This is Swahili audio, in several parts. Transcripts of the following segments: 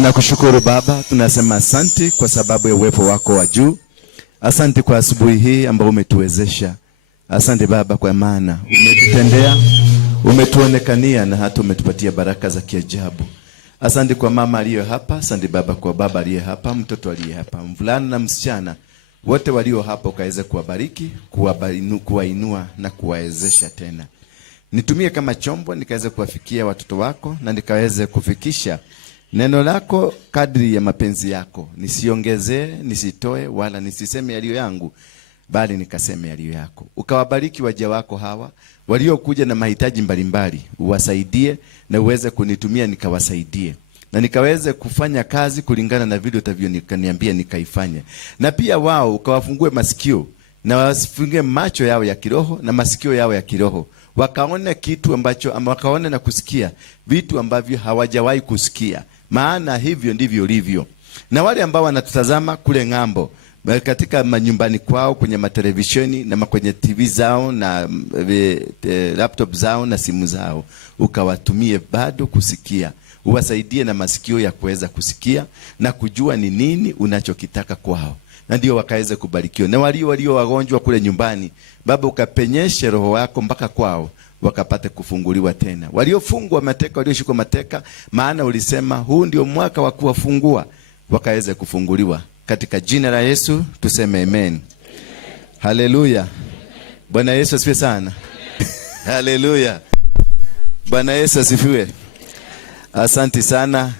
Tunakushukuru Baba, tunasema asante kwa sababu ya uwepo wako wa juu. Asante kwa asubuhi hii ambayo umetuwezesha. Asante Baba kwa maana umetutendea, umetuonekania na hata umetupatia baraka za kiajabu. Asante kwa mama aliye hapa, asante Baba kwa baba aliye hapa, mtoto aliye hapa, mvulana na msichana wote walio hapa, ukaweze kuwabariki, kuwainua na kuwawezesha tena. Nitumie kama chombo nikaweze kuwafikia watoto wako na nikaweze kufikisha neno lako kadri ya mapenzi yako. Nisiongezee, nisitoe wala nisiseme yaliyo yangu, bali nikaseme yaliyo yako. Ukawabariki waja wako hawa waliokuja na mahitaji mbalimbali, uwasaidie na uweze kunitumia nikawasaidie. Na nikaweze kufanya kazi kulingana na vile utavyoniambia nikaifanye. Na pia wao ukawafungue masikio na wafungue macho yao ya kiroho na masikio yao ya kiroho. Wakaone kitu ambacho wakaone na kusikia vitu ambavyo hawajawahi kusikia. Maana hivyo ndivyo ulivyo. Na wale ambao wanatutazama kule ng'ambo, katika manyumbani kwao, kwenye matelevisheni na kwenye TV zao na laptop zao na simu zao, ukawatumie bado kusikia. Uwasaidie na masikio ya kuweza kusikia na kujua ni nini unachokitaka kwao. Na ndio wakaweze kubarikiwa. Na walio wagonjwa kule nyumbani, Baba ukapenyeshe roho yako mpaka kwao, wakapate kufunguliwa tena. Waliofungwa mateka, walioshikwa mateka, maana ulisema huu ndio mwaka wa kuwafungua, wakaweze kufunguliwa. Katika jina la Yesu tuseme amen. Haleluya. Bwana Yesu asifiwe sana. Haleluya. Bwana Yesu asifiwe. Asante sana.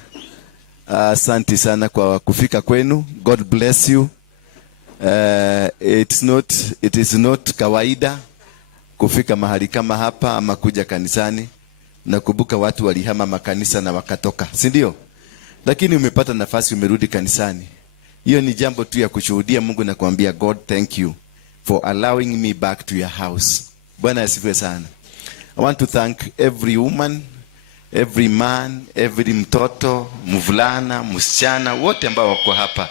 Asante sana kwa kufika kwenu. God bless you. It is not kawaida kufika mahali kama hapa ama kuja kanisani. Nakumbuka watu walihama makanisa na wakatoka, si ndio? Lakini umepata nafasi, umerudi kanisani. Hiyo ni jambo tu ya kushuhudia Mungu na kuambia God thank you for allowing me back to your house. Bwana asifiwe sana. I want to thank every woman, every man, every mtoto, mvulana, msichana, wote ambao wako hapa.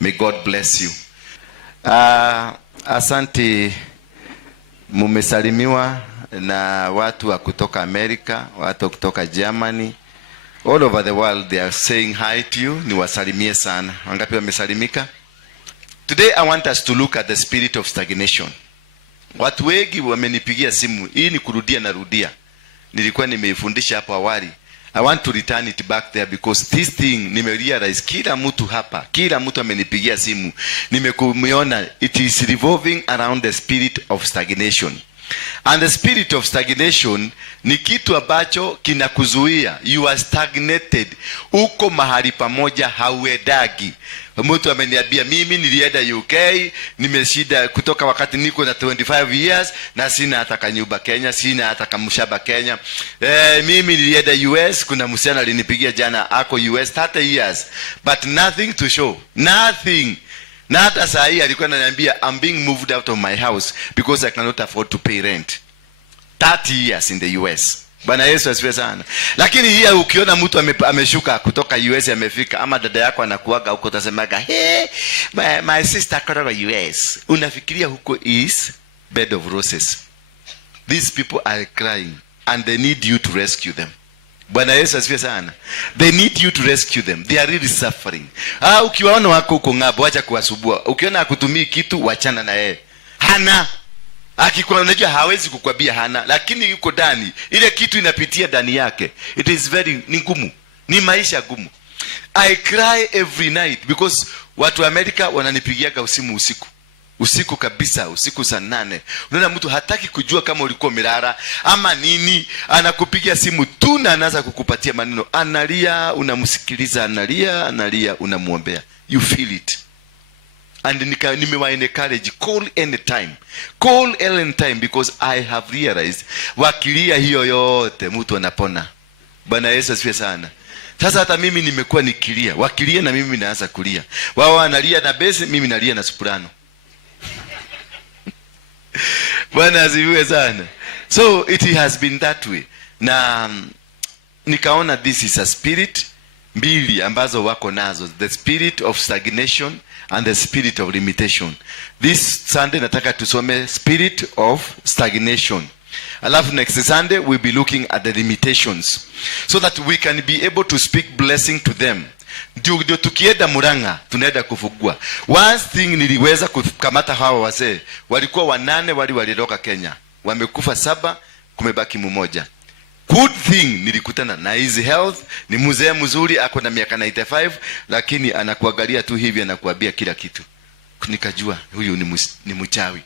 May God bless you. Asante, mumesalimiwa na watu wa kutoka Amerika, watu kutoka Germany, all over the world. They are saying hi to you. Niwasalimie sana. Wangapi wamesalimika? Today I want us to look at the spirit of stagnation. Watu wengi wamenipigia simu. Hii ni kurudia na rudia. Nilikuwa nimeifundisha hapo awali. I want to return it back there because this thing nimerealize kila mtu hapa, kila mtu amenipigia simu. Nimekumiona it is revolving around the spirit of stagnation. And the spirit of stagnation ni kitu ambacho kinakuzuia. You are stagnated. Uko mahali pamoja hauendagi. Mtu ameniambia mimi nilienda UK, nimeshida kutoka wakati niko na 25 years na sina hata kanyumba Kenya, sina hata kamshaba Kenya. Mimi nilienda US, kuna msichana alinipigia jana ako US 30 years but nothing to show. Nothing. Na hata saa hii alikuwa ananiambia I'm being moved out of my house because I cannot afford to pay rent. 30 years in the US. Bwana Yesu asifiwe sana. Lakini hii ukiona mtu ameshuka kutoka US amefika, ama dada yako anakuaga huko, utasemaga hey, my sister kutoka US. Unafikiria huko is bed of roses. These people are crying and they need you to rescue them. Bwana Yesu asifiwe sana. They need you to rescue them. They are really suffering. Ukiwaona wako huko ng'ambo, acha kuwasubua. Ukiona akutumii kitu, wachana na yeye. Hana akikuwa unajua hawezi kukwambia hana, lakini yuko ndani. Ile kitu inapitia ndani yake. It is very ngumu. Ni maisha gumu. I cry every night because watu wa Amerika wananipigiaga usiku kabisa, usiku saa 8. Unaona mtu hataki kujua kama ulikuwa umelala ama nini, anakupigia simu tu na anaanza kukupatia maneno. Analia, unamsikiliza, analia, unamuombea. You feel it. And nimewa encourage, call anytime because I have realized wakilia hiyo yote mtu anapona. Bwana Yesu asifiwe sana. Sasa hata mimi nimekuwa nikilia, wakilia na mimi naanza kulia. Wao wanalia na bass, mimi nalia na soprano. Bwana asifiwe sana. So it has been that way. Na nikaona this is a spirit mbili ambazo wako nazo, the spirit of stagnation and the spirit of limitation. This Sunday nataka tusome spirit of stagnation. Alafu next Sunday we'll be looking at the limitations so that we can be able to speak blessing to them Ndio tukienda Murang'a tunaenda kufugua. One thing niliweza kukamata hawa wazee. Walikuwa 8 walitoka Kenya. Wamekufa 7, kumebaki mmoja. Good thing nilikutana na his health. Ni mzee mzuri, ako na miaka 95, lakini anakuangalia tu hivi, anakuambia kila kitu. Nikajua huyu ni mchawi.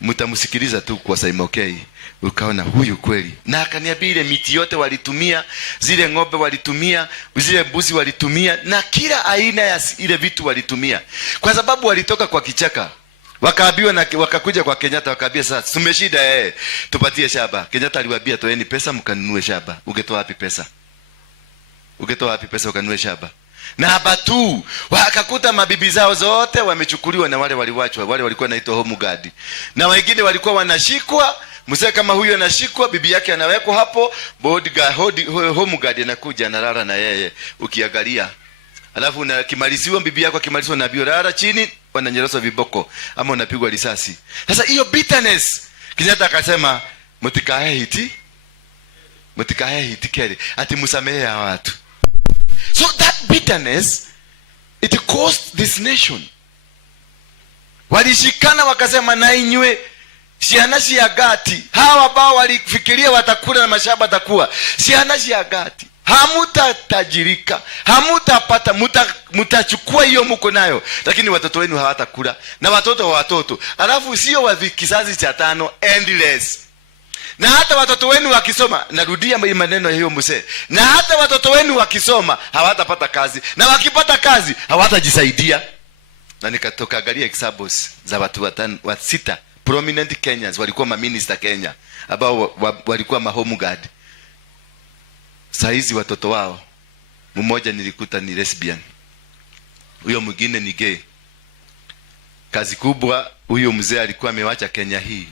Mtamsikiliza tu kwa Saimokei, ukaona huyu kweli. Na akaniambia ile miti yote walitumia, zile ng'ombe walitumia, zile mbuzi walitumia, na kila aina ya ile vitu walitumia, kwa sababu walitoka kwa kichaka. Wakaambiwa na wakakuja kwa Kenyatta, wakaambia sasa tumeshida, tupatie shamba. Kenyatta aliwaambia toeni pesa mkanunue shamba. Ungetoa wapi pesa? Ungetoa wapi pesa ukanunue shamba? Na hapa tu wakakuta mabibi zao zote wamechukuliwa, na wale waliwachwa, wale walikuwa naitwa home guard, na wengine walikuwa wanashikwa. Mzee kama huyo anashikwa, bibi yake anawekwa hapo, bodyguard home guard anakuja analala na yeye ukiangalia. Alafu na kimaliziwa, bibi yako kimaliziwa na biorara chini, wananyeroswa viboko ama unapigwa risasi. Sasa hiyo bitterness, Kenyatta akasema mtikae hiti kile ati msamehe hawa watu. So that bitterness, it cost this nation. Walishikana wakasema na inywe sianashi ya gati. Hawa ambao walifikiria watakula na mashamba atakuwa sianashi ya gati. Hamutatajirika, hamutapata, mutachukua hiyo mko nayo, lakini watoto wenu hawatakula na watoto wa watoto. Alafu sio wa kizazi cha 5 endless. Na hata watoto wenu wakisoma, narudia maneno hiyo mzee, na hata watoto wenu wakisoma hawatapata kazi, na wakipata kazi hawatajisaidia. Na nikatoka angalia examples za watu 6 prominent Kenyans walikuwa minister Kenya, ambao walikuwa home guard. Saizi watoto wao, mmoja nilikuta ni lesbian, huyo mwingine ni gay. Kazi kubwa huyo mzee alikuwa amewacha Kenya hii,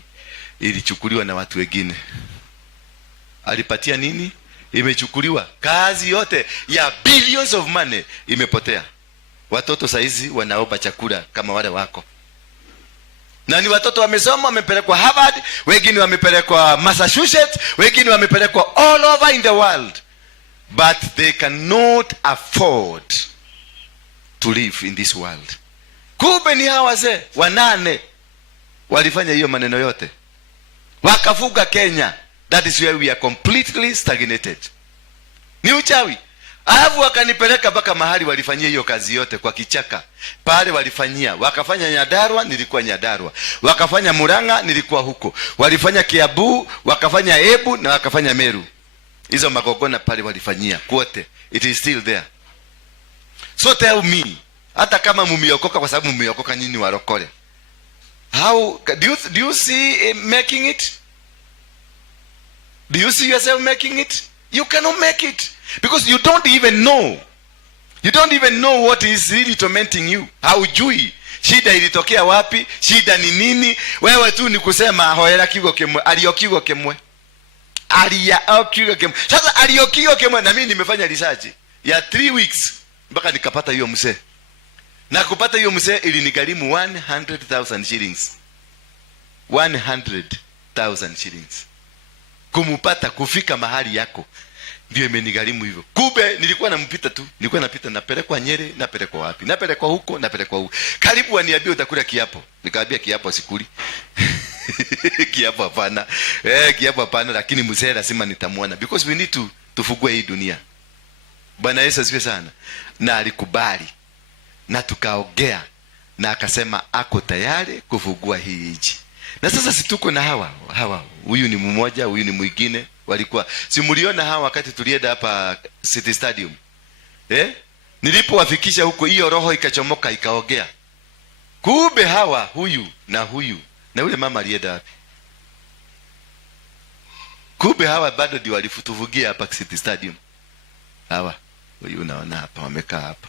ilichukuliwa na watu wengine. Alipatia nini? Imechukuliwa. Kazi yote ya billions of money imepotea. Watoto saizi wanaomba chakula kama wale wako. Na ni watoto wamesoma, wamepelekwa Harvard, wengine wamepelekwa Massachusetts, wengine wamepelekwa all over in the world. But they cannot afford to live in this world. Kumbe ni hawa wazee 8 walifanya hiyo maneno yote, wakafuga Kenya. That is where we are completely stagnated. Ni uchawi. Alafu wakanipeleka mpaka mahali walifanyia hiyo kazi yote kwa kichaka. Pale walifanyia, wakafanya Nyandarua, nilikuwa Nyandarua. Wakafanya Murang'a, nilikuwa huko. Walifanya Kiambu, wakafanya Embu, na wakafanya Meru. Hizo magogona pale walifanyia kwote. It is still there. So tell me, hata kama mumiokoka, kwa sababu mumiokoka nyinyi warokole, how do you see making it? Do you see yourself making it? You cannot make it, because you don't even know. You don't even know what is really tormenting you. Haujui shida ilitokea wapi, shida ni nini. Wewe tu ni kusema hoera kigo kemwe, aliokigo kemwe. Sasa aliokigo kemwe, na mimi nimefanya research ya 3 weeks mpaka nikapata hiyo mzee. Na kupata hiyo mzee ilinigharimu 100,000 shillings. 100,000 shillings. Kumupata, kufika mahali yako, ndio imenigharimu hivyo. Kumbe nilikuwa nampita tu, nilikuwa napita, napelekwa Nyeri, napelekwa wapi, napelekwa huko, napelekwa huko. Karibu waniambia utakula kiapo. Nikaambia kiapo sikuli. Kiapo hapana. Kiapo hapana, lakini mzee lazima nitamuona, because we need to tufugue hii dunia. Bwana Yesu asifiwe sana. Na alikubali. Na tukaongea, na akasema ako tayari kufugua hii nchi. Na sasa situko na hawa. Huyu ni mmoja, huyu ni mwingine. Walikuwa simuliona hawa wakati tulienda hapa City Stadium. Nilipowafikisha huko, hiyo roho ikachomoka, ikaongea. Kumbe hawa, huyu na yule mama alienda wapi? Kumbe hawa bado ndio walifutuvugia hapa City Stadium. Hawa, huyu unaona hapa, wamekaa hapa.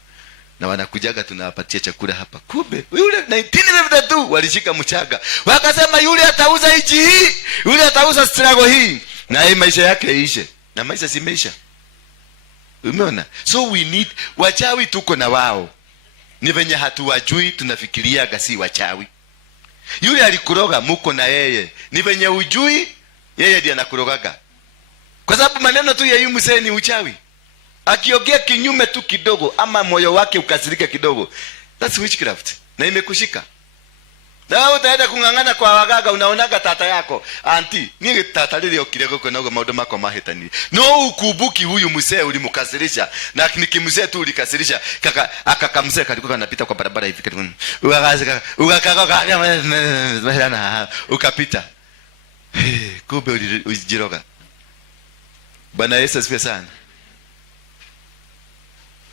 Na wanakujaga tunawapatia chakula hapa. Kumbe yule 1952 walishika mchaga, wakasema yule atauza hichi hii, yule atauza Synagogue hii, na hii maisha yake ishe. Na maisha si maisha. Umeona? So we need, wachawi tuko na wao. Ni venye hatuwajui, tunafikiriaga si wachawi. Yule alikuroga, muko na yeye. Ni venye ujui, yeye ndiye anakurogaga. Kwa sababu maneno tu ya yule mzee ni uchawi. akiongea kinyume tu kidogo, ama moyo wake ukasirika kidogo, that's witchcraft, na imekushika. Na wewe utaenda kungangana kwa wagaga, unaonaga tata yako anti ni tata lile okirego kwa nago maudo mako mahetani, no ukubuki huyu mzee ulimkasirisha, na nikimzee tu ulikasirisha kaka akakamzee kalikuwa anapita kwa barabara hivi karibu ukakaka ukapita, kumbe ulijiroga. Bwana Yesu asifiwe sana.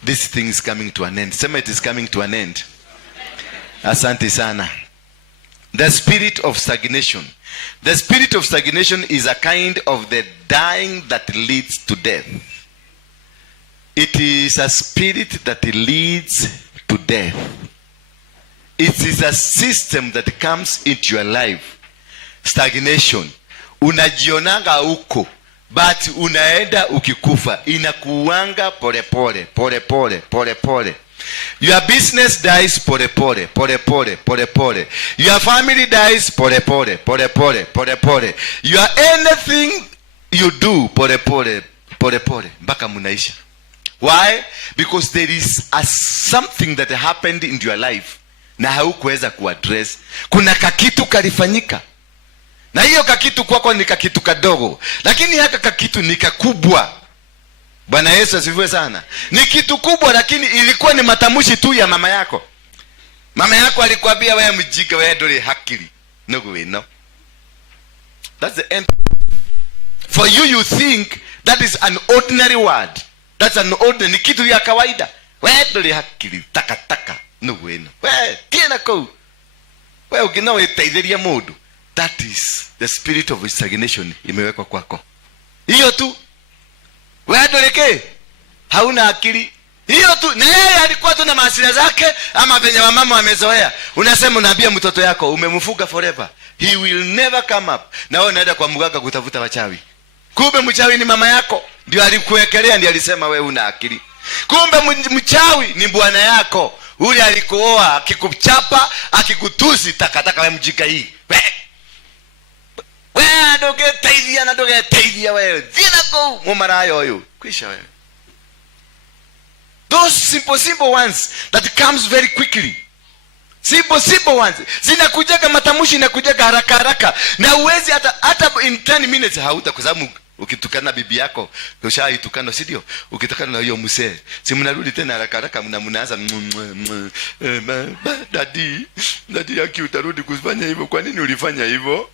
This thing is coming to an end. Sema it is coming to an end. Asante sana. The spirit of stagnation. The spirit of stagnation is a kind of the dying that leads to death. It is a spirit that leads to death. It is a system that comes into your life. Stagnation. Unajionanga uko, but unaenda ukikufa. Inakuanga pole pole, pole pole, pole pole. Your business dies pole pole, pole pole, pole pole. Your family dies pole pole, pole pole, pole pole. Your anything you do pole pole, pole pole, mpaka munaisha. Why? Because there is something that happened in your life na haukuweza kuaddress. Kuna kakitu kalifanyika, na hiyo kakitu kwako ni kakitu kadogo, lakini haka kakitu ni kakubwa. Bwana Yesu asifiwe sana. Ni kitu kubwa, lakini ilikuwa ni matamushi tu ya mama yako. Mama yako alikwambia wewe mjinga, wewe dole hakili. No way, no. That's the end. For you, you think that is an ordinary word. That's an ordinary, kitu ya kawaida. Wewe dole hakili, taka taka. No way, no. Wewe tiena ko. Wewe ukinawe taideria modu. That is the spirit of stagnation imewekwa kwako. Hiyo tu. Wewe doleke hauna akili. Hiyo tu. Na yeye alikuwa tu na maasira zake, ama venye mama wamezoea. Unasema unaambia mtoto yako umemfuga forever, he will never come up. Na wewe unaenda kwa mganga kutafuta wachawi. Kumbe mchawi ni mama yako, ndio alikuwekelea, ndio alisema wewe una akili. Kumbe mchawi ni bwana yako, ule alikuoa, akikuchapa, akikutusi, takataka wewe mjika hii. Wewe doge taidia na doge taidia wewe. Zina go mumarayo huyo. Kwisha wewe. Those simple ones that comes very quickly. Simple ones. Zinakujaga matamushi, inakujaga haraka haraka. Na uwezi hata in 10 minutes hauta, kwa sababu ukitukana bibi yako, ushaitukana, si ndio? Ukitukana na hiyo mzee, si mnarudi tena haraka haraka, mnaanza dadi yake, utarudi kufanya hivyo. Kwa nini ulifanya hivyo?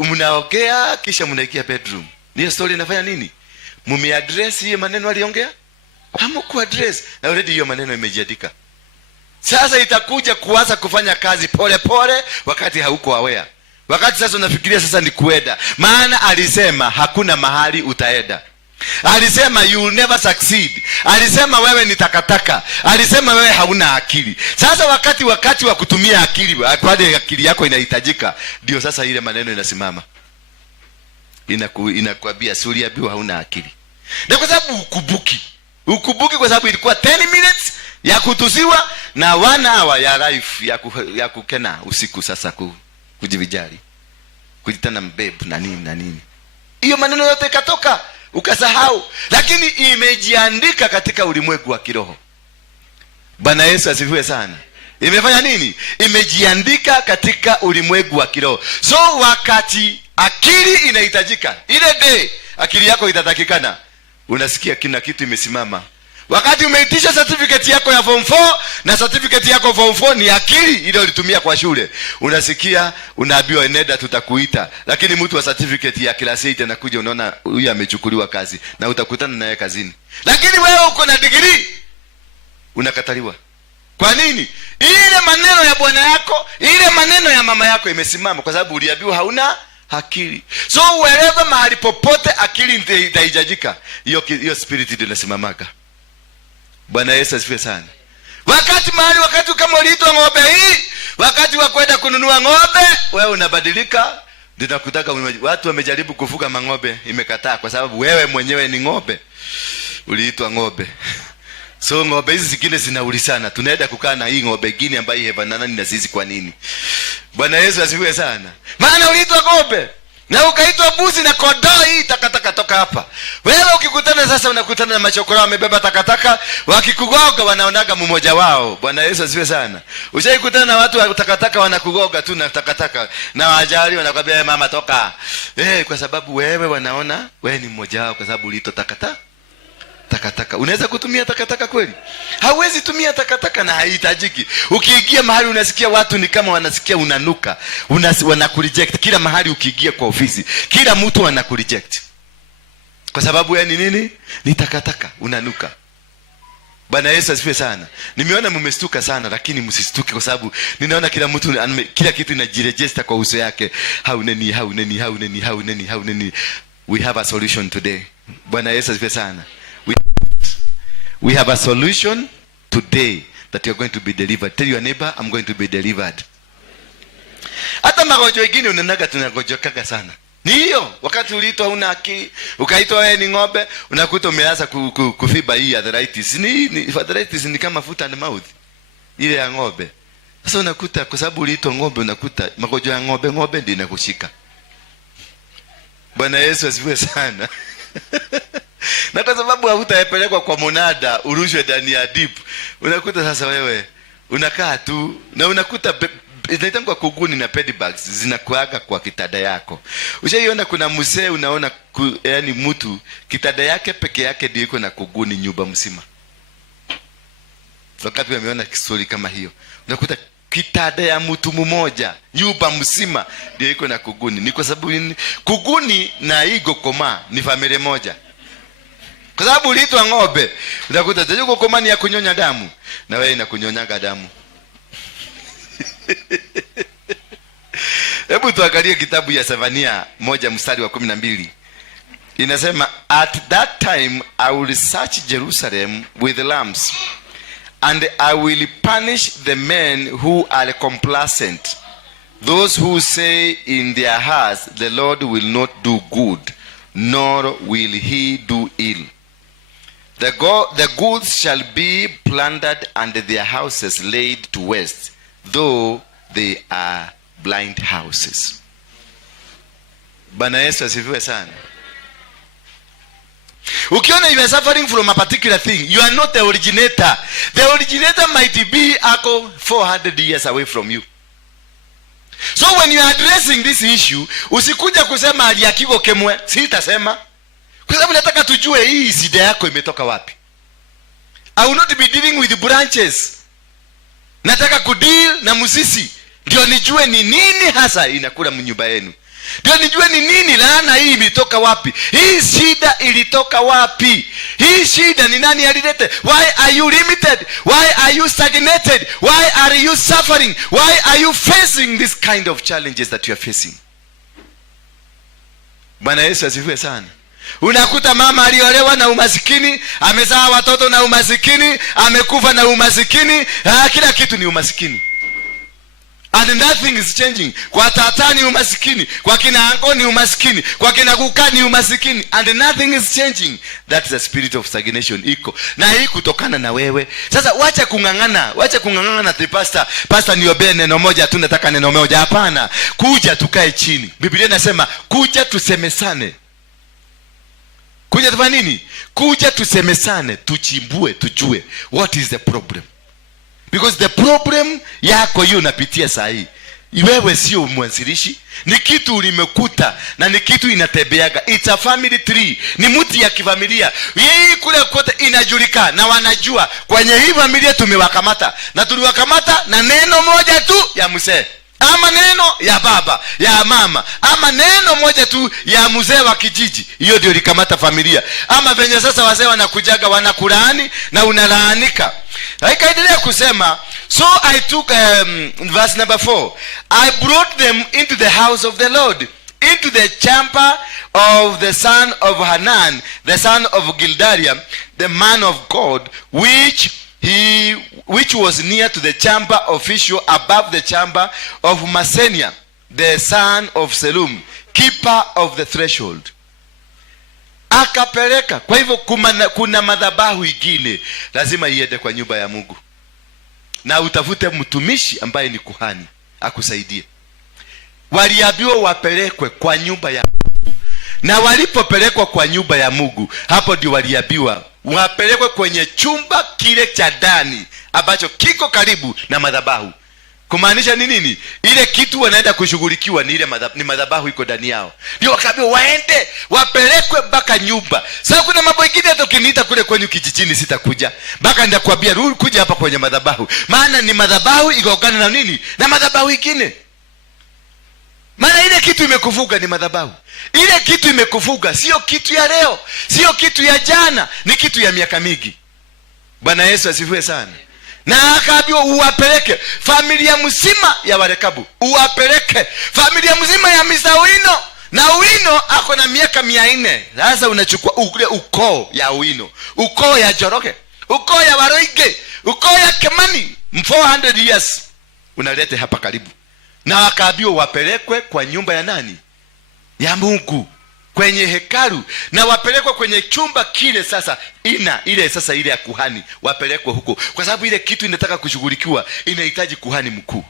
Mnaongea kisha mnaingia bedroom. Hiyo story inafanya nini? Mumeaddress hiyo maneno aliongea? Hamuku address, na already hiyo maneno imejiandika. Sasa itakuja kuanza kufanya kazi pole pole, wakati hauko aware. Wakati sasa unafikiria sasa ni kuenda. Maana alisema hakuna mahali utaenda. Alisema you will never succeed. Alisema wewe ni takataka. Alisema wewe hauna akili. Sasa wakati wa kutumia akili, pale akili yako inahitajika, ndio sasa ile maneno inasimama. Inakuambia uliambiwa hauna akili. Na kwa sababu ukubuki kwa sababu ilikuwa 10 minutes ya kutusiwa na 1 hour ya life ya kukena usiku, sasa kujivijali, kujitana mbebu na nini na nini. Hiyo maneno yote ikatoka, ukasahau, lakini imejiandika katika ulimwengu wa kiroho. Bwana Yesu asifiwe sana. Imefanya nini? Imejiandika katika ulimwengu wa kiroho. So wakati akili inahitajika, ile day akili yako itatakikana, unasikia kina kitu imesimama. Wakati umeitisha certificate yako ya form 4, na certificate yako form 4 ni akili ile ulitumia kwa shule, unasikia unaambiwa nenda tutakuita, lakini mtu wa certificate ya class 8 anakuja, unaona huyu amechukuliwa kazi na utakutana naye kazini, lakini wewe uko na degree unakataliwa. Kwa nini? Ile maneno ya bwana yako, ile maneno ya mama yako imesimama, kwa sababu uliambiwa hauna akili. So wherever, mahali popote akili itahitajika, hiyo spirit ndio inasimamaga. Bwana Yesu asifiwe sana. Wakati kama uliitwa ng'ombe hii, wakati wa kwenda kununua ng'ombe, wewe unabadilika. Ninakutaka, watu wamejaribu kufuga mang'ombe, imekataa, kwa sababu wewe mwenyewe ni ng'ombe. Uliitwa ng'ombe. So ng'ombe hizi zingine zinaulisana, tunaenda kukaa na hii ng'ombe nyingine ambayo hevanana na sisi kwa nini? Bwana Yesu asifiwe sana. Maana uliitwa ng'ombe. Na ukaitwa buzi na kondoo, hii takataka toka hapa. Wewe ukikutana sasa, unakutana na machokora wamebeba takataka, wakikugoga wanaonaga mmoja wao. Bwana Yesu asifiwe sana. Ushaikutana na watu wa takataka wanakugoga tu na takataka, na wajali wanakwambia mama toka. Kwa sababu wewe wanaona wewe ni mmoja wao, kwa sababu ulito takataka. Unaweza kutumia takataka kweli? Hauwezi tumia takataka, na haihitajiki. Ukiingia mahali unasikia watu ni kama wanasikia unanuka, wanakureject. Kila mahali ukiingia kwa ofisi, kila mtu anakureject. Kwa sababu ya nini? Ni takataka, unanuka. Bwana Yesu asifiwe sana. Nimeona mmestuka sana, lakini msistuke, kwa sababu ninaona kila mtu kila kitu inajiregister kwa uso yake. Hauneni. We have a solution today. Bwana Yesu asifiwe sana. We have a solution today that you're going to be delivered. Tell your neighbor, I'm going to be delivered. Hata magonjwa mengine unaonaga tunagonjokaga sana. Ni hiyo, wakati uliitwa una akili, ukaitwa wewe ni ng'ombe, unakuta umeanza kufiba hii arthritis. Arthritis ni kama foot and mouth, ile ya ng'ombe. Sasa unakuta kwa sababu uliitwa ng'ombe, unakuta magonjwa ya ng'ombe ndio inakushika. Bwana Yesu asifiwe sana. Na kwa sababu hautapelekwa kwa monada urushwe ndani ya deep, unakuta sasa wewe unakaa tu, na unakuta inaitangwa kuguni na pedibags zinakuaga kwa kitanda yako. Ushaiona kuna mzee unaona yani mtu kitanda yake peke yake ndio iko na kuguni nyumba mzima. Wakati wameona story kama hiyo, unakuta kitanda ya mtu mmoja nyumba mzima ndio iko na kuguni. Ni kwa sababu kuguni na igo koma ni familia moja. Kwa sababu uliitwa ng'ombe, utakuta yuko komani ya kunyonya damu, na wewe inakunyonyaga damu. Hebu tuangalie kitabu ya Sefania 1:12. Inasema, at that time I will search Jerusalem with lamps, and I will punish the men who are complacent, those who say in their hearts, the Lord will not do good, nor will he do ill. The goods shall be plundered, and their houses laid to waste, though they are blind houses. Bwana Yesu asifiwe sana. Ukiona you are suffering from a particular thing, you are not the originator. The originator might be 400 years away from you. So when you are addressing this issue, usikuja kusema aliakigo kemwe, sitasema. Kwa sababu nataka tujue hii shida yako imetoka wapi. I will not be dealing with branches. Nataka kudeal na mzizi, ndio nijue ni nini hasa inakula mnyumba yenu. Ndio nijue ni nini laana hii imetoka wapi. Hii shida ilitoka wapi? Hii shida ni nani alilete? Why are you limited? Why are you stagnated? Why are you suffering? Why are you facing this kind of challenges that you are facing? Bwana Yesu asifiwe sana. Unakuta mama aliolewa na umasikini, amezaa watoto na umasikini, amekufa na umasikini, kila kitu ni umasikini. And nothing is changing. Kwa tata ni umasikini, kwa kina ango ni umasikini, kwa kina kuka ni umasikini, and nothing is changing. That's the spirit of stagnation iko. Na hii kutokana na wewe. Sasa wacha kungangana na pastor niombe neno moja tu, nataka neno moja. Hapana. Kuja tukae chini. Biblia inasema kuja tusemesane. Kuja tufanye nini? Kuja tusemesane, tuchimbue, tujue what is the problem. Because the problem yako hiyo unapitia saa hii, wewe sio mwanzilishi, ni kitu ulimekuta na ni kitu inatebeaga. It's a family tree, ni mti ya kifamilia. Hii kule kote inajulikana na wanajua kwenye hii familia tumewakamata, na tuliwakamata na neno moja tu ya mzee, ama neno ya baba, ya mama, ama neno moja tu ya mzee wa kijiji. Hiyo ndio likamata familia. Ama venye sasa wazee wanakujaga wanakulaani na unalaanika. Haikaendelea kusema, so I took verse number 4. I brought them into the house of the Lord, into the chamber of the son of Hanan, the son of Gildarium, the man of God, which was near to the chamber of Ishua, above the chamber of Masenia, the son of Selum, keeper of the threshold. Akapeleka. Kwa hivyo kuna madhabahu ingine lazima iende kwa nyumba ya Mungu, na utafute mtumishi ambaye ni kuhani akusaidie. waliambiwa wapelekwe kwa nyumba ya Mungu, na walipopelekwa kwa nyumba ya Mungu, hapo ndio waliambiwa wapelekwe kwenye chumba kile cha ndani ambacho kiko karibu na madhabahu. Kumaanisha ni nini? Ile kitu wanaenda kushughulikiwa ni ile ni madhabahu iko ndani yao. Ndio wakaambiwa waende wapelekwe mpaka nyumba. Sasa kuna mambo mengine hata ukiniita kule kwenye kijijini sitakuja. Mpaka nitakwambia rudi kuja hapa kwenye madhabahu. Maana ni madhabahu igongana na nini? Na madhabahu nyingine. Maana ile kitu imekufuga ni madhabahu. Ile kitu imekufuga sio kitu ya leo, sio kitu ya jana, ni kitu ya miaka mingi. Bwana Yesu asifiwe sana. Na akaambiwa uwapeleke familia mzima ya Warekabu, uwapeleke familia mzima ya Mr. Owino. Na Owino ako na miaka 400. Sasa unachukua ule ukoo ya Owino, ukoo ya Joroge, ukoo ya Waruinge, ukoo ya Kemani 400 years unalete hapa karibu. Na wakaambiwa wapelekwe kwa nyumba ya nani? Ya Mungu, kwenye hekalu, na wapelekwe kwenye chumba kile sasa ile ya kuhani, wapelekwe huko, kwa sababu ile kitu inataka kushughulikiwa inahitaji kuhani mkuu.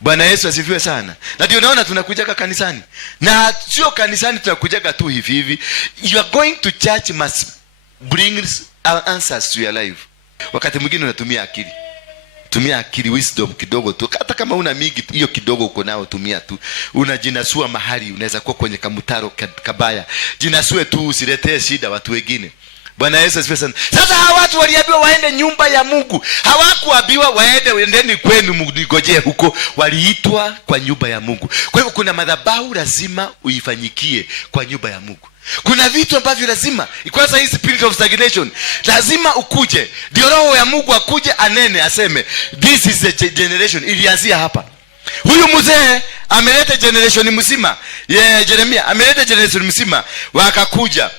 Bwana Yesu asifiwe sana. Na ndio unaona tunakujaga kanisani, na sio kanisani tunakujaga tu hivi hivi. You are going to church must bring answers to your life. Wakati mwingine unatumia akili, tumia akili, wisdom kidogo tu. Hata kama una mingi, hiyo kidogo uko nao tumia tu. Unajinasua mahali, unaweza kuwa kwenye kamutaro kabaya. Jinasue tu, usiletee shida watu wengine. Bwana Yesu asifiwe sana. Sasa hawa watu waliambiwa waende nyumba ya Mungu. Hawakuambiwa waendeni kwenu mngojee huko. Waliitwa kwa nyumba ya Mungu. Kwa hivyo kuna madhabahu lazima uifanyikie kwa nyumba ya Mungu. Kuna vitu ambavyo lazima, kwanza hii spirit of stagnation lazima ukuje. Ndio roho ya Mungu akuje anene aseme this is the generation. Ilianzia hapa. Huyu mzee ameleta generation mzima. Jeremia ameleta generation mzima, wakakuja.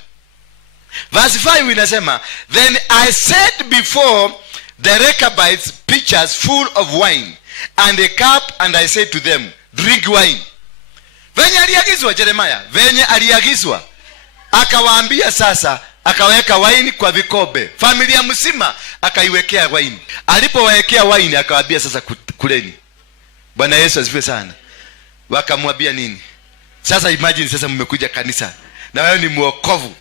Verse 5 inasema, then I set before the Rechabites pitchers full of wine and a cup, and I said to them, drink wine. Venye aliagizwa Jeremia, venye aliagizwa, akawaambia sasa, akaweka wine kwa vikombe. Familia mzima akaiwekea wine. Alipowekea wine akawaambia sasa kuleni. Bwana Yesu asifiwe sana. Wakamwambia nini? Sasa imagine sasa mmekuja kanisa na wewe ni muokovu.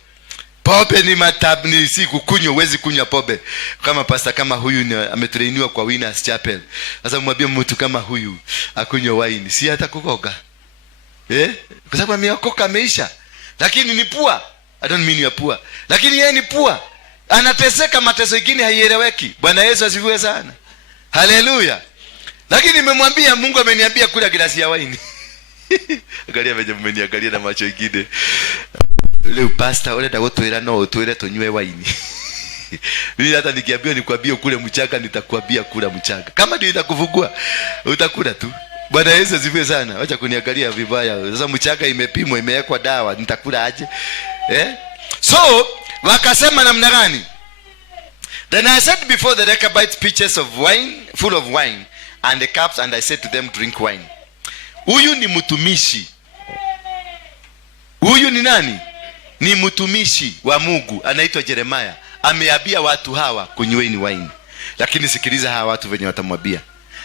Pombe ni si kukunywa, huwezi kunywa pombe. Kama pastor kama huyu ametrainiwa kwa Winners Chapel. Sasa mwambie mtu kama huyu akunywe wine, si hata kukoga. Kwa sababu ameokoka ameisha. Lakini ni pua. I don't mean you are poor. Lakini yeye ni pua. Anateseka mateso mengine haieleweki. Bwana Yesu asifiwe sana. Haleluya. Lakini nimemwambia, Mungu ameniambia kula glasi ya wine. Angalia venye mmeniangalia na macho mengine. Leo pastor ole dagotwera no utwere tunywe wine. Mimi hata nikiambiwa nikwambie kule mchanga nitakwambia kula mchanga. Kama ndio itakuvugua utakula tu. Bwana Yesu asifiwe sana. Acha kuniangalia vibaya. Sasa mchanga imepimwa, imewekwa dawa, nitakula aje? So wakasema namna gani? Then I said before the Rechabites pitchers of wine, full of wine, and the cups, and I said to them, drink wine. Huyu ni mtumishi. Huyu ni nani? Ni mtumishi wa Mungu, anaitwa Jeremia. Ameambia watu hawa kunyweni wine. Lakini sikiliza hawa watu venye watamwambia.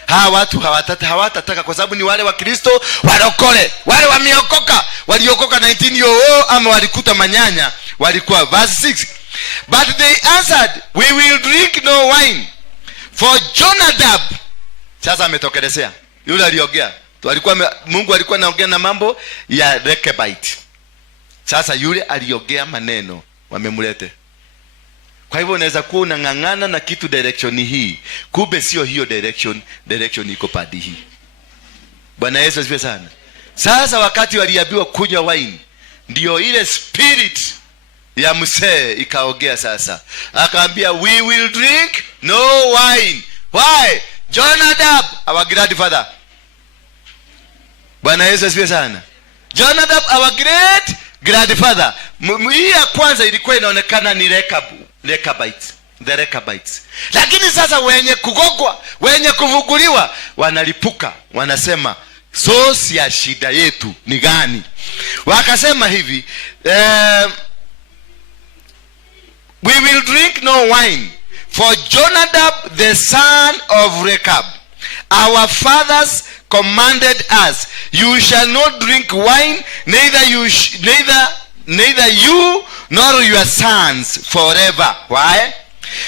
Hawa watu hawatataka, kwa sababu ni wale wa Kristo warokole, wale wameokoka, waliokoka 19 ama walikuta manyanya, walikuwa. Verse 6, but they answered, we will drink no wine, for Jonadab. Sasa ametokelezea yule aliongea. Mungu alikuwa anaongea na mambo ya Rechabite. Sasa yule aliongea maneno wamemlete. Kwa hivyo unaweza kuwa unang'ang'ana na kitu direction hii, kumbe sio hiyo direction iko padi hii. Bwana Yesu asifiwe sana. Sasa wakati waliambiwa kunywa wine, ndio ile spirit ya mzee ikaongea sasa. Akaambia, we will drink no wine. Why? Jonadab, our grandfather. Bwana Yesu asifiwe sana. Jonadab, our great grandfather. Hii ya kwanza ilikuwa inaonekana ni Rechabites, the Rechabites. Lakini sasa wenye kugogwa, wenye kuvuguliwa wanalipuka, wanasema sosi ya shida yetu ni gani? Wakasema hivi, we will drink no wine, for Jonadab the son of Rechab, our fathers commanded us, you shall not drink wine, neither you nor your sons forever. Why?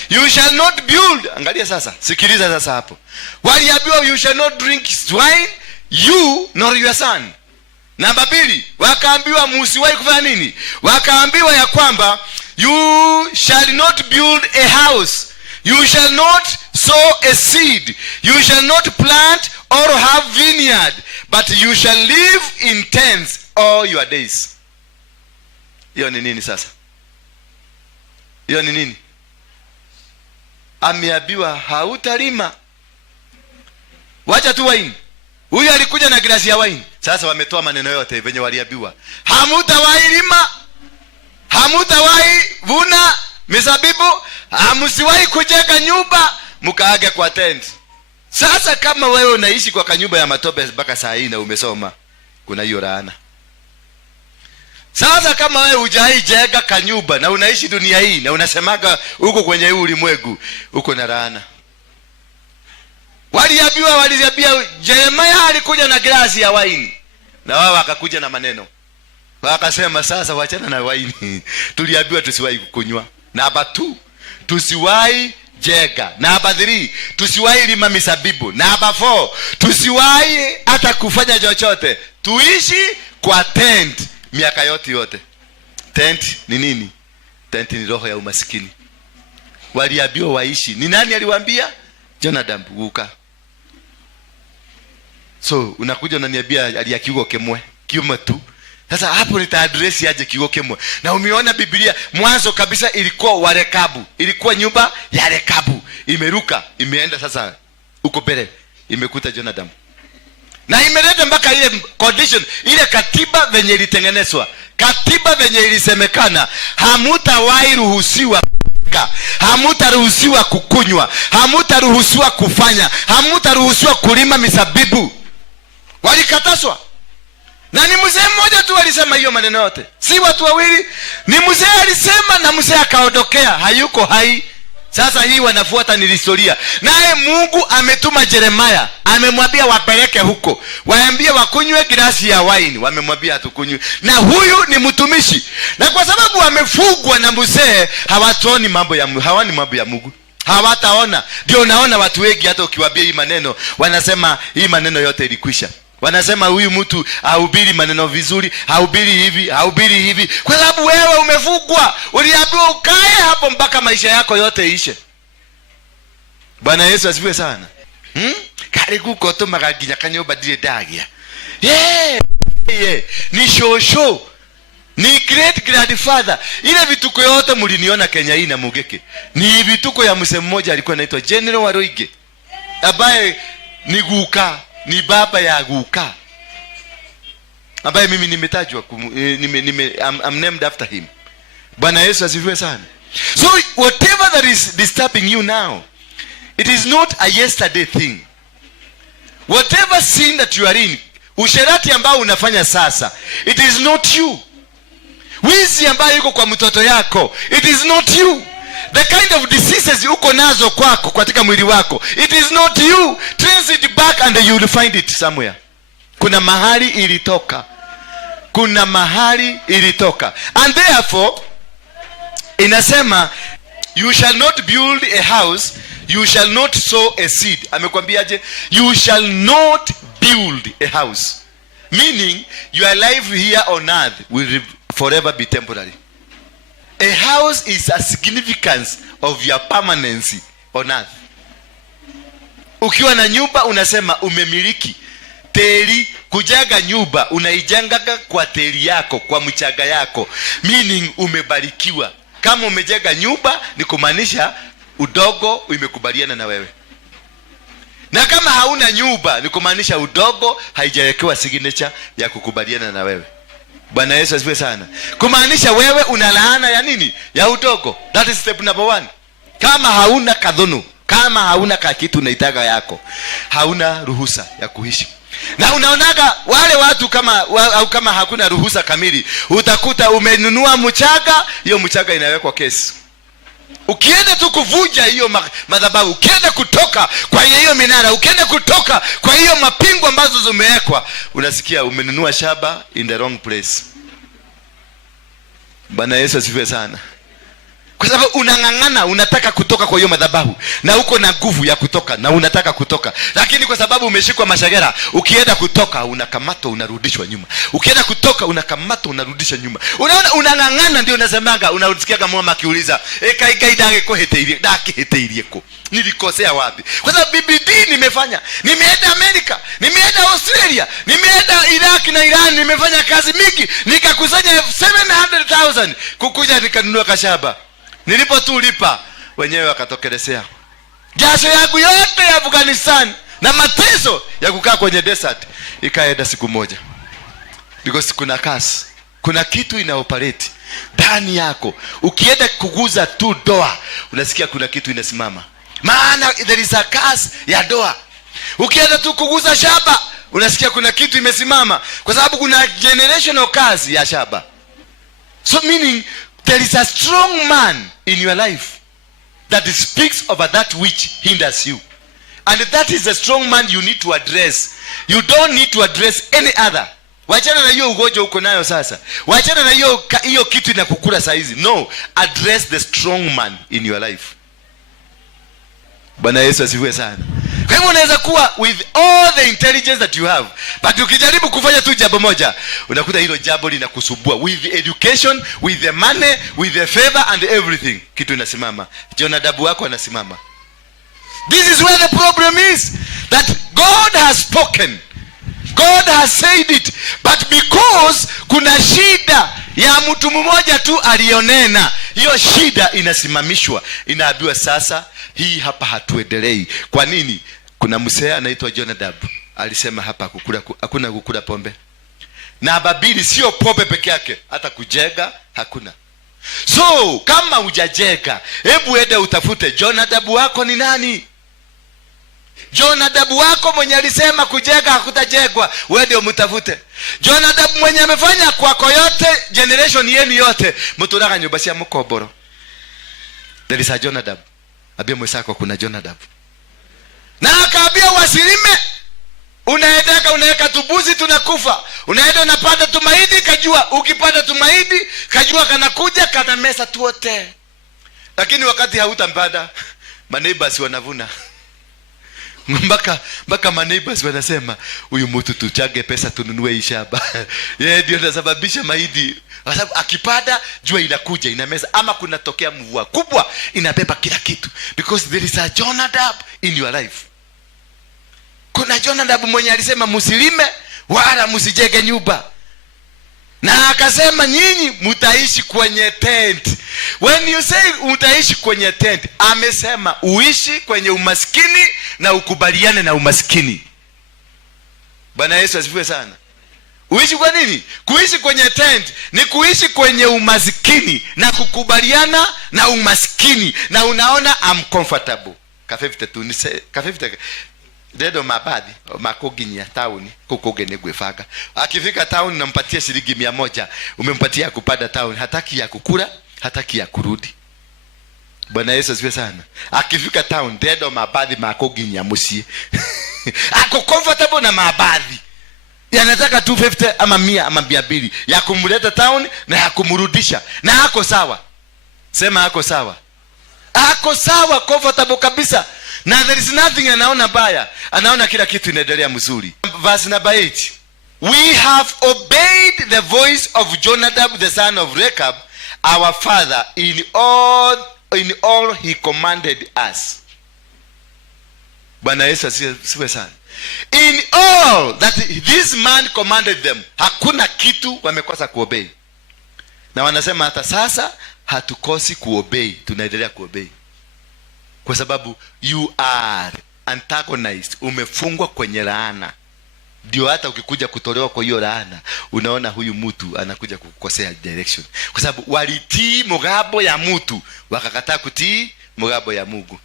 You shall not build. Angalia sasa, sikiliza sasa hapo. Waliambiwa you shall not drink wine, you nor your son. Namba 2, wakaambiwa musiwahi kufanya nini? Wakaambiwa ya kwamba you shall not build a house, you shall not sow a seed, you shall not plant or have vineyard, but you shall live in tents all your days. Hiyo ni nini sasa? Hiyo ni nini? Ameambiwa hautalima, wacha tu wine. Huyu alikuja na glasi ya wine. Sasa wametoa maneno yote venye waliambiwa. Hamutawahi lima, hamutawahi vuna mizabibu, hamsiwahi kujenga nyumba, mkaage kwa tent. Sasa kama wewe unaishi kwa kanyumba ya matope mpaka saa hii na umesoma, kuna hiyo laana. Sasa kama wewe hujaijenga kanyumba na unaishi dunia hii na unasemaga uko kwenye huu ulimwengu, uko na laana. Waliambiwa Yeremia alikuja na glasi ya wine, na wao wakakuja na maneno. Wakasema sasa wachana na wine. Tuliambiwa tusiwahi kukunywa. Namba 2, tusiwahi jega. Namba 3, tusiwahi lima mizabibu. Namba 4, tusiwahi hata kufanya chochote. Tuishi kwa tent miaka yote. Tent ni nini? Tent ni roho ya umaskini. Waliambiwa waishi. Ni nani aliwaambia? Jonadab guka. So unakuja unaniambia aliyakiugo kemwe kiume tu. Sasa hapo nitaadresi aje kiugo kemwe? Na umeona Biblia mwanzo kabisa ilikuwa Warekabu, ilikuwa nyumba ya Rekabu, imeruka imeenda sasa uko mbele imekuta Jonadab, na imeleta mpaka ile condition, ile katiba venye ilitengenezwa, katiba venye ilisemekana, hamutawahi ruhusiwa, hamutaruhusiwa kukunywa, hamutaruhusiwa kufanya, hamutaruhusiwa kulima mizabibu. Walikatazwa. Na ni mzee mmoja tu alisema hiyo maneno yote, si watu wawili. Ni mzee alisema na mzee akaondokea, hayuko hai. Sasa hii wanafuata ni historia. Naye Mungu ametuma Yeremia, amemwambia wapeleke huko, waambie wakunywe glasi ya wine. Wamemwambia hatukunywe. Na huyu ni mtumishi, na kwa sababu wamefugwa na mzee, hawatoni mambo ya Mungu, hawani mambo ya Mungu, hawataona. Ndio unaona watu wengi hata ukiwaambia hii maneno wanasema hii maneno yote ilikwisha. Wanasema huyu mtu hahubiri maneno vizuri, hahubiri hivi, kwa sababu wewe umefugwa. Uliambiwa ukae hapo mpaka maisha yako yote ishe. Bwana Yesu asifiwe sana. Kale kuko to magaginya kanyoba dire dagia. Ni shosho, ni great grandfather. Ile vituko yote mliniona Kenya hii na Mugeke, ni vituko ya msemo mmoja alikuwa anaitwa General Waruinge, ambaye ni guka, ni baba ya guka, ambaye mimi nimetajwa, I'm named after him. Bwana Yesu asifiwe sana. So whatever that is disturbing you now, it is not a yesterday thing. Whatever sin that you are in, usherati ambao unafanya sasa, it is not you. Wizi ambayo yuko kwa mtoto yako, it is not you. The kind of diseases uko nazo kwako katika mwili wako, it is not you. Trace it back and you will find it somewhere. Kuna mahali ilitoka, kuna mahali ilitoka. And therefore inasema you shall not build a house, you shall not sow a seed. Amekwambiaje? You shall not build a house, meaning your life here on earth will forever be temporary. A house is a significance of your permanency on earth. Ukiwa na nyumba unasema umemiliki. Teli, kujenga nyumba unaijenga kwa teli yako, kwa mchanga yako, meaning umebarikiwa. Kama umejenga nyumba ni kumaanisha udogo umekubaliana na wewe. Na kama hauna nyumba ni kumaanisha udogo haijawekewa signature ya kukubaliana na wewe. Bwana Yesu asifiwe sana. Kumaanisha wewe una laana ya nini? Ya udogo. That is step number 1. Kama hauna kadhunu, kama hauna kakitu unaitaga yako, hauna ruhusa ya kuishi. Na unaonaga wale watu kama hakuna ruhusa kamili, utakuta umenunua mchaga, hiyo mchaga inawekwa kesi. Ukienda tu kuvunja hiyo madhabahu, ukienda kutoka kwa hiyo minara, ukienda kutoka kwa hiyo mapingu ambazo zimewekwa, unasikia umenunua shaba in the wrong place. Bwana Yesu asifiwe sana. Kwa sababu unang'ang'ana, unataka kutoka kwa hiyo madhabahu, na uko na nguvu ya kutoka, na unataka kutoka, lakini kwa sababu umeshikwa mashagera, ukienda kutoka unakamatwa, unarudishwa nyuma. Ukienda kutoka unakamatwa, unarudishwa nyuma. Unaona, unang'ang'ana. Ndio unasemaga, unasikia kama mama akiuliza, kai dage kuheteirie ko, nilikosea wapi? Kwa sababu BBD nimefanya, nimeenda Amerika, nimeenda Australia, nimeenda Iraq na Iran, nimefanya kazi mingi, nikakusanya 700,000 kukuja nikanunua kashaba. Nilipotulipa wenyewe wakatokelezea jasho yangu yote ya Afghanistan na mateso ya kukaa kwenye desert ikaenda siku moja. Because kuna kasi, kuna kitu inaoperate ndani yako. Ukienda kuguza tu doa, unasikia kuna kitu inasimama. Maana there is a curse ya doa. Ukienda tu kuguza shaba, unasikia kuna kitu imesimama, kwa sababu kuna generational curse ya shaba. So meaning there is a strong man in your life that speaks over that which hinders you, and that is a strong man you need to address. You don't need to address any other. Wachana na hiyo ugonjwa uko nayo sasa, wachana na hiyo kitu inakukula saa hizi. No, address the strong man in your life. Bwana Yesu asifiwe sana. Kwa hivyo unaweza kuwa with all the intelligence that you have, but ukijaribu kufanya tu jambo moja, unakuta hilo jambo linakusumbua. With the education, with the money, with the favor and everything, kitu inasimama. Jonadabu wako anasimama. This is where the problem is, that God has spoken, God has said it, but because kuna shida ya mtu mmoja tu alionena, hiyo shida inasimamishwa. Inaambiwa sasa, hii hapa hatuendelei. Kwa nini? Kuna msee anaitwa Jonadab alisema hapa hakuna kukula pombe. Na Babili sio pombe peke yake, hata kujega hakuna. So kama hujajega, hebu ende utafute Jonadab wako ni nani. Jonadab wako mwenye alisema kujega hakutajegwa, wewe ndio mtafute. Jonadab mwenye amefanya kwako yote, generation yenu yote, mturaga nyumba cia mukoboro. There is a Jonadab. Abia mwesako kuna Jonadab. Na akaambia wasilime. Unaendeka unaweka tubuzi tunakufa. Unaenda unapanda tumaidi, kajua ukipanda tumaidi, kajua kanakuja kana mesa tuote. Lakini wakati hautampanda, maneighbors wanavuna. Mpaka maneighbors wanasema, huyu mtu tuchage pesa tununue ishaba. Yeye ndio anasababisha mahidi. Kwa sababu akipanda, jua inakuja inameza, ama kunatokea mvua kubwa inabeba kila kitu. Because there is a Jonadab in your life. Kuna Jonadab mwenye alisema musilime wala musijege nyumba. Na akasema nyinyi mutaishi kwenye tent. When you say utaishi kwenye tent, amesema uishi kwenye umaskini na ukubaliane na umaskini. Bwana Yesu asifiwe sana. Uishi kwa nini? Kuishi kwenye tent ni kuishi kwenye umaskini na kukubaliana na umaskini. Na unaona I'm comfortable. Kafefite tu ni se kafefite dedo mabadi makoginya town kukogene gwefaga. Akifika town nampatia shilingi 100. Umempatia kupanda town, hataki ya kukula, hataki ya kurudi. Bwana Yesu asifiwe sana. Akifika town dedo mabadi makoginya musie. Ako comfortable na mabadi. Yanataka 250 ama 100 ama 200 ya kumleta town na ya kumrudisha. Na hako sawa. Sema hako sawa. Hako sawa, comfortable kabisa. Na there is nothing anaona baya. Anaona kila kitu inaendelea mzuri. Verse number 8. We have obeyed the voice of Jonadab the son of Rechab, our father, in all he commanded us. Bwana Yesu asifiwe sana. In all that this man commanded them, hakuna kitu wamekosa kuobey. Na wanasema hata sasa hatukosi kuobey, tunaendelea kuobey. Kwa sababu you are antagonized, umefungwa kwenye laana. Ndio hata ukikuja kutolewa kwa hiyo laana, unaona huyu mtu anakuja kukosea direction. Kwa sababu walitii mugabo ya mtu, wakakataa kutii mugabo ya Mungu.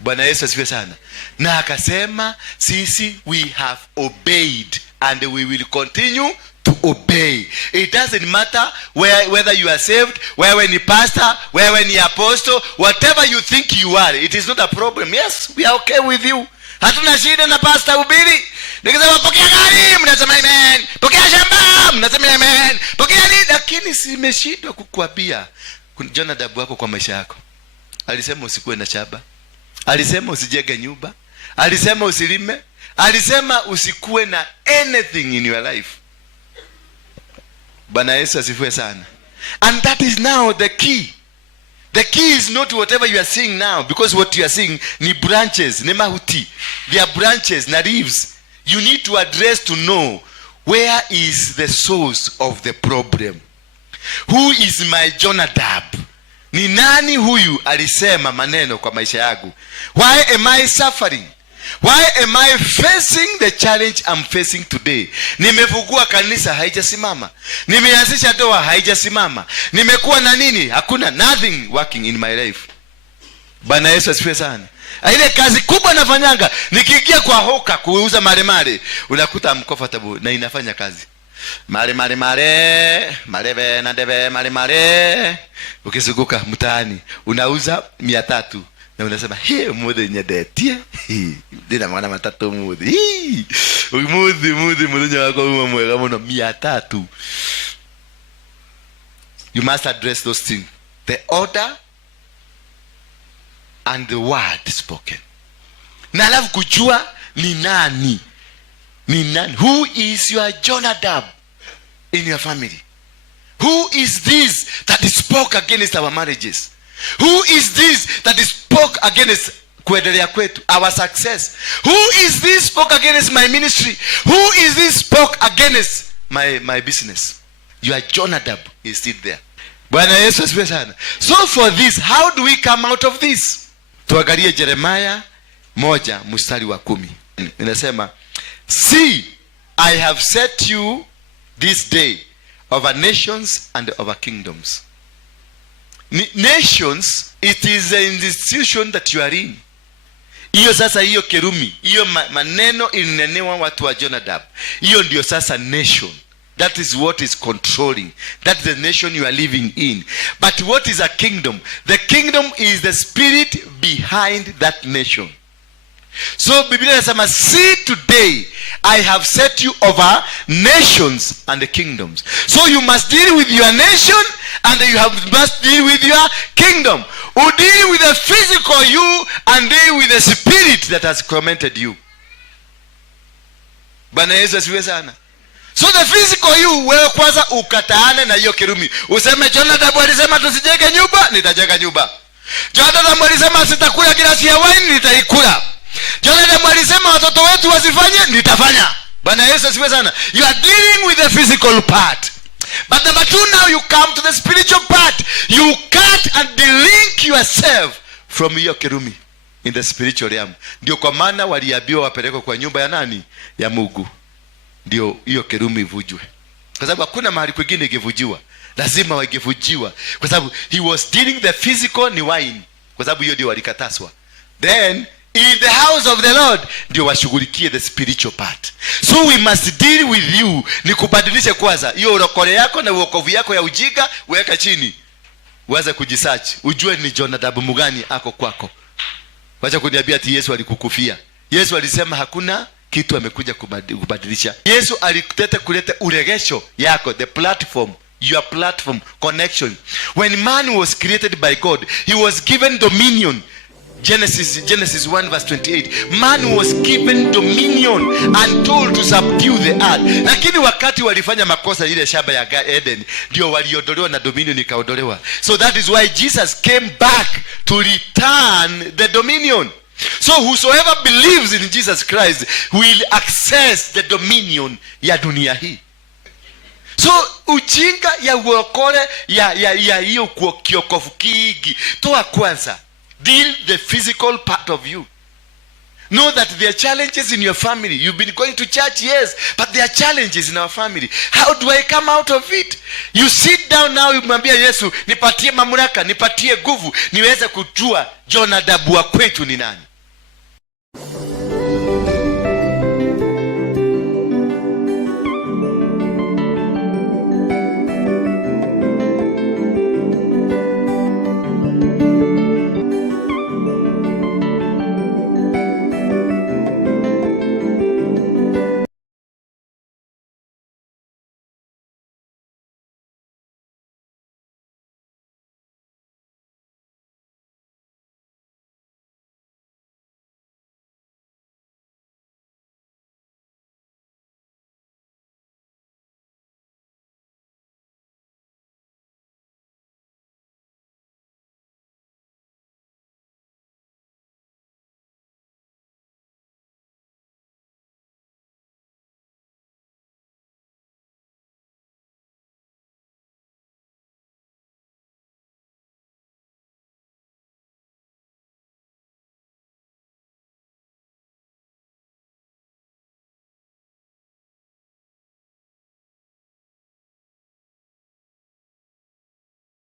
Bwana Yesu asifiwe sana. Na akasema sisi we have obeyed and we will continue to obey. It doesn't matter whether you are saved, wewe ni pastor, wewe ni apostle, whatever you think you are, it is not a problem. Yes, we are okay with you. Hatuna shida na pastor ubiri. Nikisema pokea gari, mnasema amen. Pokea shamba, mnasema amen. Pokea nini? Lakini simeshindwa kukuambia Jonadab wako kwa maisha yako. Alisema usikuwe na shamba. Alisema usijenge nyumba. Alisema usilime. Alisema usikuwe na anything in your life. Bwana Yesu asifiwe sana. And that is now the key. The key is not whatever you are seeing now, because what you are seeing ni branches, ni mahuti. They are branches, na leaves. You need to address to know where is the source of the problem. Who is my Jonadab? Ni nani huyu alisema maneno kwa maisha yangu? Why am I suffering? Why am I facing the challenge I'm facing today? Nimefungua kanisa haijasimama. Nimeanzisha ndoa haijasimama. Nimekuwa na nini? Hakuna, nothing working in my life. Bwana Yesu asifiwe sana. Ile kazi kubwa nafanyanga, nikiingia kwa hoka kuuza mare, unakuta I'm comfortable na inafanya kazi. Marebe na debe mare. Ukizunguka mtaani unauza 300. Na unasema mudhi nyedetie. Dina mwana matatu mudhi. Mudhi nyako mwega mwana 300. You must address those things. The order and the word spoken. Na alafu kujua ni nani. Ni nani? Who is your Jonadab in your family? Who is this that spoke against our marriages? Who is this that spoke against kuendelea kwetu, our success? Who is this spoke against my ministry? Who is this spoke against my business? Your Jonadab is still there. Bwana Yesu asifiwe sana. So for this, how do we come out of this? Tuangalie Jeremiah 1:10. Inasema, see, I have set you this day over nations and over kingdoms. Nations, it is an institution that you are in. Iyo sasa hiyo kerumi, iyo maneno ilinenewa watu wa Jonadab. Iyo ndio sasa nation. That is what is controlling. That's the nation you are living in. But what is a kingdom? The kingdom is the spirit behind that nation. So Biblia inasema, see, today I have set you over nations and the kingdoms. So you must deal with your nation and you must deal with your kingdom. You deal with the physical you and deal with the spirit that has tormented you. Bwana Yesu asifiwe sana. So the physical you, wewe kwanza ukataane na hiyo kirumi. Useme Jonadab alisema tusijenge nyumba, nitajenga nyumba. Jonadab alisema sitakula glasi ya wine, nitaikula. Jonadab alisema watoto wetu wasifanye, nitafanya. Bwana Yesu asifiwe sana. You are dealing with the physical part. But number 2, now you come to the spiritual part. You cut and delink yourself from your kerumi in the spiritual realm. Ndio kwa maana waliambiwa wapelekwe kwa nyumba ya nani? Ya Mungu. Ndio hiyo kerumi ivujwe. Kwa sababu hakuna mahali kwingine ingevujiwa. Lazima wangevujiwa. Kwa sababu he was dealing the physical ni wine. Kwa sababu hiyo ndio walikataswa. Then in the house of the Lord ndio washughulikie the spiritual part. So we must deal with you. Ni kubadilisha kwanza hiyo urokole yako na uokovu yako ya ujinga, weka chini. Uanze kujisearch. Ujue ni Jonadab mgani ako kwako. Wacha kuniambia ati Yesu alikukufia. Yesu alisema hakuna kitu amekuja kubadilisha. Yesu alikuteta kuleta uregesho yako, the platform, your platform connection. When man was created by God, he was given dominion. Genesis 1:28. Man was given dominion and told to subdue the earth. Lakini wakati walifanya makosa ile shamba ya Eden, ndio waliondolewa na dominion ikaondolewa. So that is why Jesus came back to return the dominion. So whosoever believes in Jesus Christ will access the dominion ya dunia hii. So ujinga ya uokole ya hiyo kiokofu kigi toa kwanza. Deal the physical part of you. Know that there are challenges in your family. You've been going to church, yes, but there are challenges in our family. How do I come out of it? You sit down now, umwambia Yesu, nipatie mamlaka, nipatie nguvu, niweze kujua Jonadab wa kwetu ni nani.